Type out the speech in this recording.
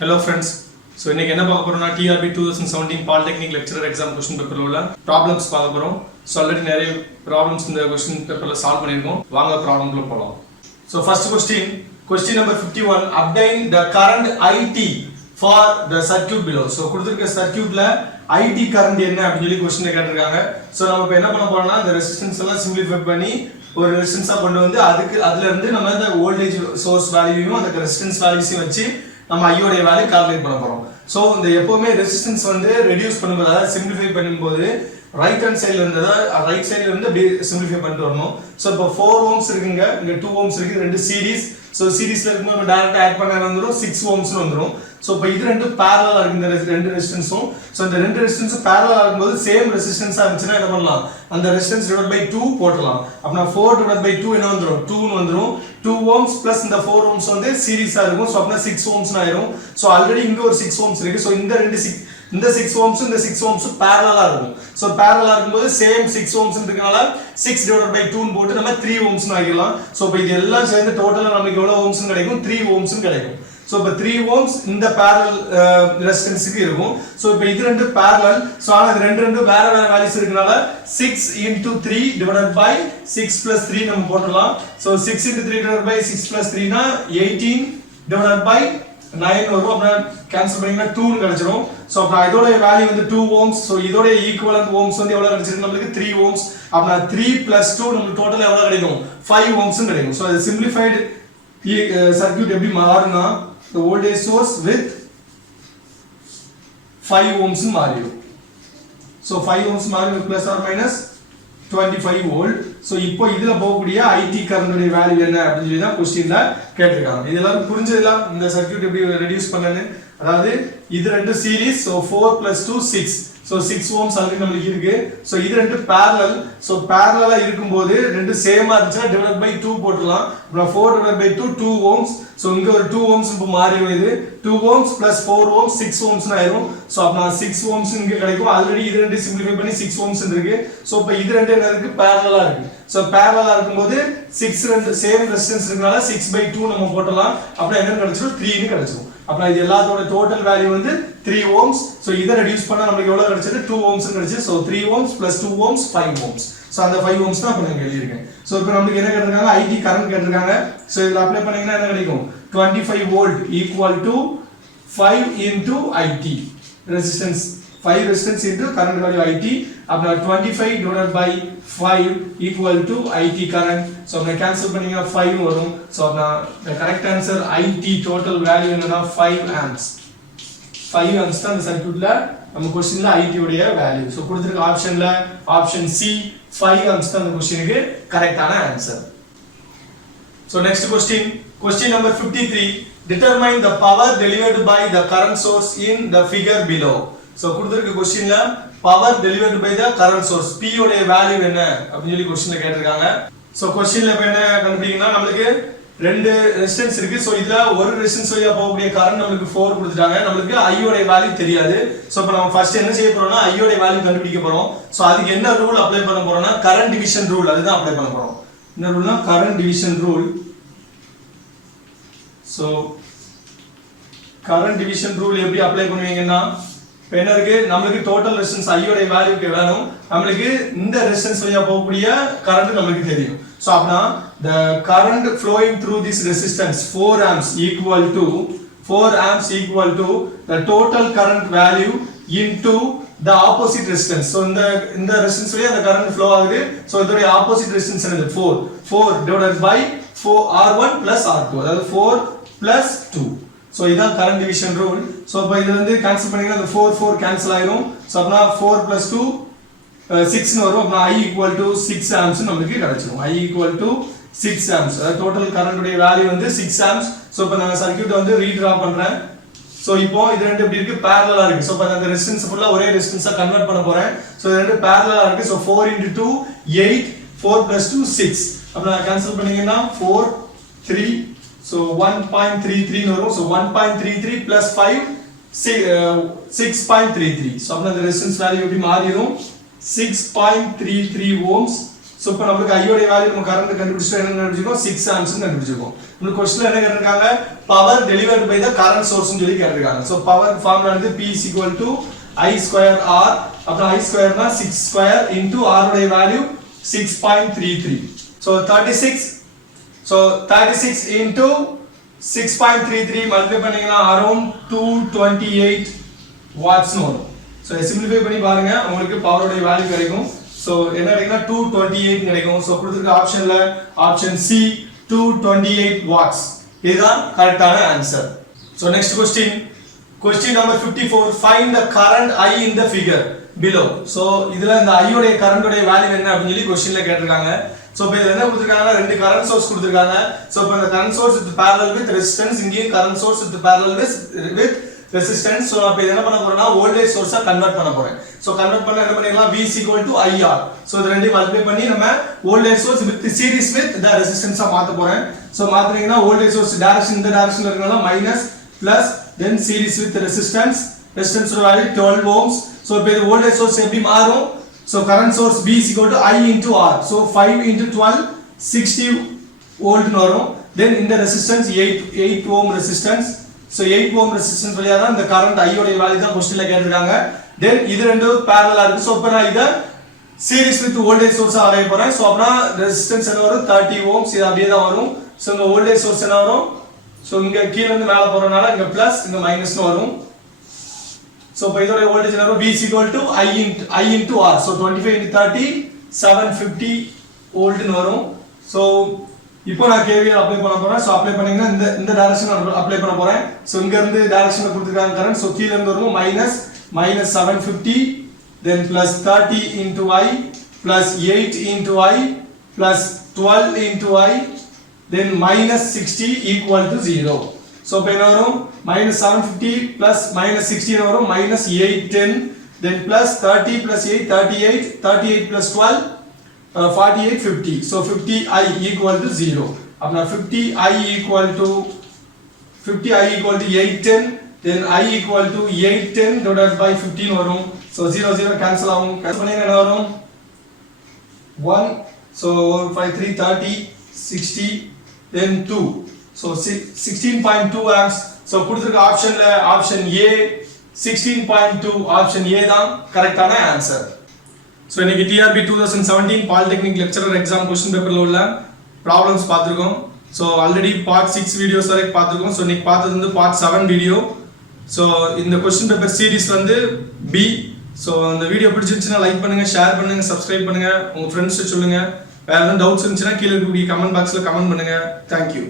Hello friends. So இன்னைக்கு என்ன பார்க்க போறோம்னா TRB 2017 Polytechnic Lecturer Exam question paper உள்ள problems பார்க்க போறோம். So already நிறைய problems இந்த question paperல solve பண்ணிருக்கோம். வாங்க problemக்குள்ள போலாம். So first question number 51, obtain the current IT for the circuit below. So கொடுத்திருக்க சர்க்யூட்ல IT current என்ன அப்படி சொல்லி क्वेश्चन கேட்டிருக்காங்க. So நம்ம இப்ப என்ன பண்ண போறோம்னா இந்த ரெசிஸ்டன்ஸ் எல்லாம் சிம்பிளிஃபை பண்ணி ஒரு ரெசிஸ்டன்ஸா கொண்டு வந்து அதுல இருந்து நம்ம இந்த வோல்டேஜ் சோர்ஸ் வேல்யூவையும் அந்த ரெசிஸ்டன்ஸ் வேல்யூஸையும் வச்சு நம்ம ஐயோட வேல்யூ கால்குலேட் பண்ண போறோம். சோ இந்த எப்பவுமே ரெசிஸ்டன்ஸ் வந்து ரெடியூஸ் பண்ணும்போது அதாவது சிம்பிளிஃபை பண்ணும்போது ரைட் ஹேண்ட் சைடுல இருந்து ரைட் சைடுல இருந்து அப்படியே சிம்பிளிஃபை பண்ணிட்டு வரணும். சோ இப்போ 4 ஓம்ஸ் இருக்குங்க, இங்க 2 ஓம்ஸ் இருக்கு, ரெண்டு சீரிஸ். சோ சீரிஸ்ல இருக்கும்போது நம்ம டைரக்டா ஆட் பண்ண வந்துரும் 6 ஓம்ஸ்னு வந்துரும். சோ இப்போ இது ரெண்டு parallel இருக்கு இந்த ரெண்டு ரெசிஸ்டன்ஸும். சோ இந்த ரெண்டு ரெசிஸ்டன்ஸும் parallel இருக்கும்போது சேம் ரெசிஸ்டன்ஸா இருந்துச்சுனா என்ன பண்ணலாம், அந்த ரெசிஸ்டன்ஸ் டிவைட் பை 2 போடலாம். அப்பனா 4 டிவைட் பை 2 என்ன வந்துரும், 2 னு வந்துரும். 2 ஓம்ஸ் பிளஸ் இந்த 4 ஓம்ஸ் வந்து சீரிஸா இருக்கும். சோ அப்பனா 6 ஓம்ஸ் ஆயிரும். சோ ஆல்ரெடி இங்க ஒரு 6 ஓம்ஸ் இருக்கு. சோ இந்த 6 ஓம்ஸ் இந்த 6 ஓம்ஸ் parallel இருக்கும். சோ parallel இருக்கும்போது சேம் 6 ஓம்ஸ் இருக்கனால 6 டிவைட் பை 2 னு போட்டு நம்ம 3 ஓம்ஸ் ஆக்கிடலாம். சோ இப்போ இது எல்லாம் சேர்ந்து டோட்டலா நமக்கு எவ்வளவு ஓம்ஸ் கிடைக்கும், 3 ஓம்ஸ் கிடைக்கும். சோ இப்போ 3 ஓம்ஸ் இந்த parallel ரெசிஸ்டன்ஸ்க்கு இருக்கும். சோ இப்போ இது ரெண்டு parallel. சோ ஆனா இது ரெண்டு வேற வேல்யூஸ் இருக்கனால 6 into 3 divided by 6 plus 3 நம்ம போடலாம். So 6 into 3 divided by 6 plus 3 னா 18 divided by 9 வரும். அப்ப கேன்சல் பண்ணீங்கன்னா 2 னு கிடைச்சிரும். சோ அப்ப இதோட வேல்யூ வந்து 2 ஓம்ஸ். சோ இதோட ஈக்குவலன்ட் ஓம்ஸ் வந்து எவ்வளவு கிடைச்சிருக்கு நமக்கு 3 ஓம்ஸ். அப்ப 3 plus 2 நமக்கு டோட்டலா எவ்வளவு கிடைக்கும், 5 ஓம்ஸ் கிடைக்கும். சோ இது சிம்பிளிஃபைட் சர்க்யூட் எப்படி மாறும்னா the voltage source with 5 ohms மாறிடும். so 5 ohms மாறி plus or minus 25 volt. so இப்போ இதுல போகக்கூடிய IT current உடைய வேல்யூ என்ன அப்படி சொல்லி தான் क्वेश्चनல கேட்டிருக்காங்க. இதெல்லாம் புரிஞ்சதுல இந்த சர்க்யூட் எப்படி ரெடியூஸ் பண்ணனு, அதாவது இது ரெண்டு series. so 4 plus 2 6. so 6 ohms already நமக்கு இருக்கு. so இது ரெண்டு parallel. so parallel-ஆ இருக்கும்போது ரெண்டு சேமா இருந்துச்சுனா டிவைட் பை 2 போடலாம். அப்புறம் 4 டிவைட் பை 2 2 ohms. so இங்க ஒரு 2 ohms இப்ப மாறிடும். இது 2 ohms plus 4 ohms 6 ohms ஆயிரும். so அப்ப 6 ohms இங்க கிடைக்கும். ஆல்ரெடி இது ரெண்டு சிம்பிளிஃபை பண்ணி 6 ohms இருக்கு. so இப்ப இது ரெண்டு என்ன இருக்கு, parallel-ஆ இருக்கு. so parallel-ஆ இருக்கும்போது 6 ரெண்டு சேம் ரெசிஸ்டன்ஸ் இருக்கனால 6 by 2 நம்ம போடலாம். அப்ப என்ன கிடைச்சிரும், 3 னு கிடைச்சிரும். அப்ப இது எல்லாத்தோட டோட்டல் வேல்யூ வந்து 3 ohms. சோ இத ரெடியூஸ் பண்ணா நமக்கு எவ்வளவு கிடைச்சது, 2 ohms கிடைச்சது. So 3 ohms plus 2 ohms 5 ohms. So அந்த 5 ohms தான் இப்ப நான் எழுதி இருக்கேன். சோ இப்போ நமக்கு என்ன கேட்டிருக்காங்க, IT கரண்ட் கேட்டிருக்காங்க. சோ இதல அப்ளை பண்ணீங்கன்னா என்ன கிடைக்கும், 25 volt equal to 5 into IT resistance, 5 resistance into current value IT. அப்ப 25 divided by 5 equal to IT current. so அப்ப கேன்சல் பண்ணீங்கன்னா 5 வரும். so அப்ப the correct answer IT total value என்னன்னா 5 amps. 5 amps தான் இந்த சர்க்யூட்ல நம்ம क्वेश्चनல IT உடைய வேல்யூ. so கொடுத்திருக்க ஆப்ஷன்ல ஆப்ஷன் C 5 amps தான் இந்த क्वेश्चனுக்கு கரெக்ட்டான answer. so next question number 53, determine the power delivered by the current source in the figure below. so கொடுத்திருக்க क्वेश्चनல power delivered by the current source P உடைய value என்ன அப்படி சொல்லி क्वेश्चनல கேட்டிருக்காங்க. so क्वेश्चनல இப்ப என்ன கண்டுபிடிக்கணும்னா நமக்கு ரெண்டு ரெசிஸ்டன்ஸ் இருக்கு. சோ இதுல ஒரு ரெசிஸ்டன்ஸ் வழியா போகக்கூடிய கரண்ட் நமக்கு 4 கொடுத்துட்டாங்க. நமக்கு I உடைய வேல்யூ தெரியாது. சோ இப்போ நம்ம ஃபர்ஸ்ட் என்ன செய்ய போறோம்னா I உடைய வேல்யூ கண்டுபிடிக்க போறோம். சோ அதுக்கு என்ன ரூல் அப்ளை பண்ண போறோம்னா கரண்ட் டிவிஷன் ரூல், அதுதான் அப்ளை பண்ண போறோம். என்ன ரூல்னா current division rule. So current division rule எப்படி அப்ளை பண்ணுவீங்கன்னா, இப்போ என்ன இருக்கு, நமக்கு டோட்டல் ரெசிஸ்டன்ஸ் I உடைய வேல்யூக்கு வேணும், நமக்கு இந்த ரெசிஸ்டன்ஸ் வழியா போகக்கூடிய கரண்ட் நமக்கு தெரியும். சோ அப்பனா the current flowing through this resistance 4 amps equal to the total current value into the opposite resistance. so இந்த ரெசிஸ்டன்ஸ் வழியா அந்த கரண்ட் flow ஆகுது. சோ இதோட ஆப்போசிட் ரெசிஸ்டன்ஸ் என்னது, 4 divided by 4 R1 plus R2, அதாவது 4 plus 2. சோ இதான் current division rule. So இப்போ இது வந்து கேன்சல் பண்ணீங்கன்னா அந்த 4 கேன்சல் ஆயிரும். சோ அப்பனா 4 plus 2 6 னு வரும். அப்ப I equal to 6 amps நமக்கு கிடைச்சிரும். I equal to 6 amps. அதாவது டோட்டல் கரண்ட் உடைய வேல்யூ வந்து 6 amps. சோ இப்போ நான் சர்க்யூட் வந்து ரீட்ரா பண்றேன். சோ இப்போ இது ரெண்டு எப்படி இருக்கு, parallel-ஆ இருக்கு. சோ இப்போ அந்த ரெசிஸ்டன்ஸ் ஃபுல்லா ஒரே ரெசிஸ்டன்ஸா கன்வர்ட் பண்ண போறேன். சோ இது ரெண்டு parallel-ஆ இருக்கு. So 4 into 2 8, 4 plus 2 6. அப்ப நான் கேன்சல் பண்ணீங்கன்னா 4 3. so 1.33 னு வரும். so 1.33 plus 5 6.33. so அப்ப அந்த ரெசிஸ்டன்ஸ் வேல்யூ எப்படி மாறிடும், 6.33 ohms சோ இப்போ நமக்கு I உடைய வேல்யூ நம்ம கரண்ட் கண்டுபிடிச்சோம் என்ன கண்டுபிடிச்சோம் 6 ஆம்ப்ஸ் கண்டுபிடிச்சோம் இந்த क्वेश्चनல என்ன கேட்டிருக்காங்க power delivered by the current source னு சொல்லி கேட்டிருக்காங்க சோ பவர் ஃபார்முலா வந்து P I square R அப்புறம் I square னா 6 square into R உடைய வேல்யூ 6.33 so 36 into 6.33 multiply பண்ணீங்கன்னா around 228 watts னு வரும் சோ சிம்பிளிஃபை பண்ணி பாருங்க உங்களுக்கு பவர் உடைய வேல்யூ கிடைக்கும் சோ என்ன கிடைக்கும்னா 228 கிடைக்கும் சோ கொடுத்திருக்க ஆப்ஷன்ல ஆப்ஷன் C 228 watts இதுதான் கரெக்ட்டான answer so next question number 54 find the current I in the figure below so இதுல இந்த I உடைய கரண்ட் உடைய வேல்யூ என்ன அப்படினு சொல்லி क्वेश्चनல கேட்டிருக்காங்க சோ இப்போ இதுல என்ன கொடுத்திருக்காங்க ரெண்டு கரண்ட் சோர்ஸ் கொடுத்திருக்காங்க சோ இப்போ இந்த current source with parallel with resistance இங்கேயும் current source with parallel with resistance so நான் இப்போ என்ன பண்ண போறேன்னா வோல்டேஜ் சோர்ஸா கன்வர்ட் பண்ண போறேன் சோ கன்வர்ட் பண்ண என்ன பண்ணிரலாம் V IR சோ இது ரெண்டையும் மல்டிப்ளை பண்ணி நம்ம voltage source with series with the ரெசிஸ்டன்ஸா மாத்த போறேன் சோ மாத்துறீங்கன்னா வோல்டேஜ் சோர்ஸ் டைரக்ஷன் இந்த டைரக்ஷன்ல இருக்கனால minus plus then series with resistance value 12 ohms so இப்போ இது voltage source எப்படி மாறும் so current source V I into R so 5 into 12 60 volt னு வரும் then இந்த resistance 8 ohm resistance so 8 ohm resistance வழியா தான் இந்த current I உடைய வேல்யூ தான் क्वेश्चनல கேட்டிருக்காங்க then இது ரெண்டும் parallel இருக்கு so இப்போ நான் இத series with voltage source வரைய போறேன் so அப்பனா resistance என்ன வரும் 30 ohms இது அப்படியே தான் வரும் so இந்த voltage source என்ன வரும் சோ இங்க கீழ இருந்து மேல போறனால இங்க பிளஸ் இங்க மைனஸ் னு வரும் சோ இப்போ இதோட வோல்டேஜ் என்ன வரும் V I into R so 25 into 30 750 volt னு வரும் சோ இப்போ நான் KVL அப்ளை பண்ண போறேன் சோ அப்ளை பண்ணீங்கன்னா இந்த டைரக்ஷன் அப்ளை பண்ண போறேன் சோ இங்க இருந்து டைரக்ஷன்ல கொடுத்திருக்காங்க கரண்ட் சோ கீழ இருந்து வரும் minus 750 then plus 30 into I plus 8 into I plus 12 into I then minus 60 equal to 0 so இப்போ என்ன வரும் minus 750 plus minus 60 என்ன வரும் minus 810 then plus 30 plus 8 38 plus 12 48 50 so 50 I equal to 0 அப்பனா 50 I equal to 810 then I equal to 810 divided by 15 வரும் so 0 cancel ஆகும் cancel பண்ணீங்க என்ன வரும் 1 so 5 3 30 60 then 2 so 16.2 amps so கொடுத்திருக்க ஆப்ஷன்ல ஆப்ஷன் A 16.2 ஆப்ஷன் A தான் கரெக்ட்டான ஆன்சர் so இன்னைக்கு TRB 2017 polytechnic lecturer exam question பேப்பர்ல உள்ள ப்ராப்ளம்ஸ் பார்த்திருக்கோம் so ஆல்ரெடி பார்ட் 6 வீடியோஸ் வரைக்கும் பார்த்திருக்கோம் so இன்னைக்கு பார்த்தது வந்து பார்ட் 7 வீடியோ so இந்த क्वेश्चन பேப்பர் சீரிஸ் வந்து B so இந்த வீடியோ பிடிச்சிருந்தா லைக் பண்ணுங்க ஷேர் பண்ணுங்க சப்ஸ்கிரைப் பண்ணுங்க உங்க फ्रेंड्स சொல்லுங்க வேற ஏதாவது டவுட்ஸ் இருந்துச்சுனா கீழ இருக்கக்கூடிய கமெண்ட் பாக்ஸ்ல கமெண்ட் பண்ணுங்க thank you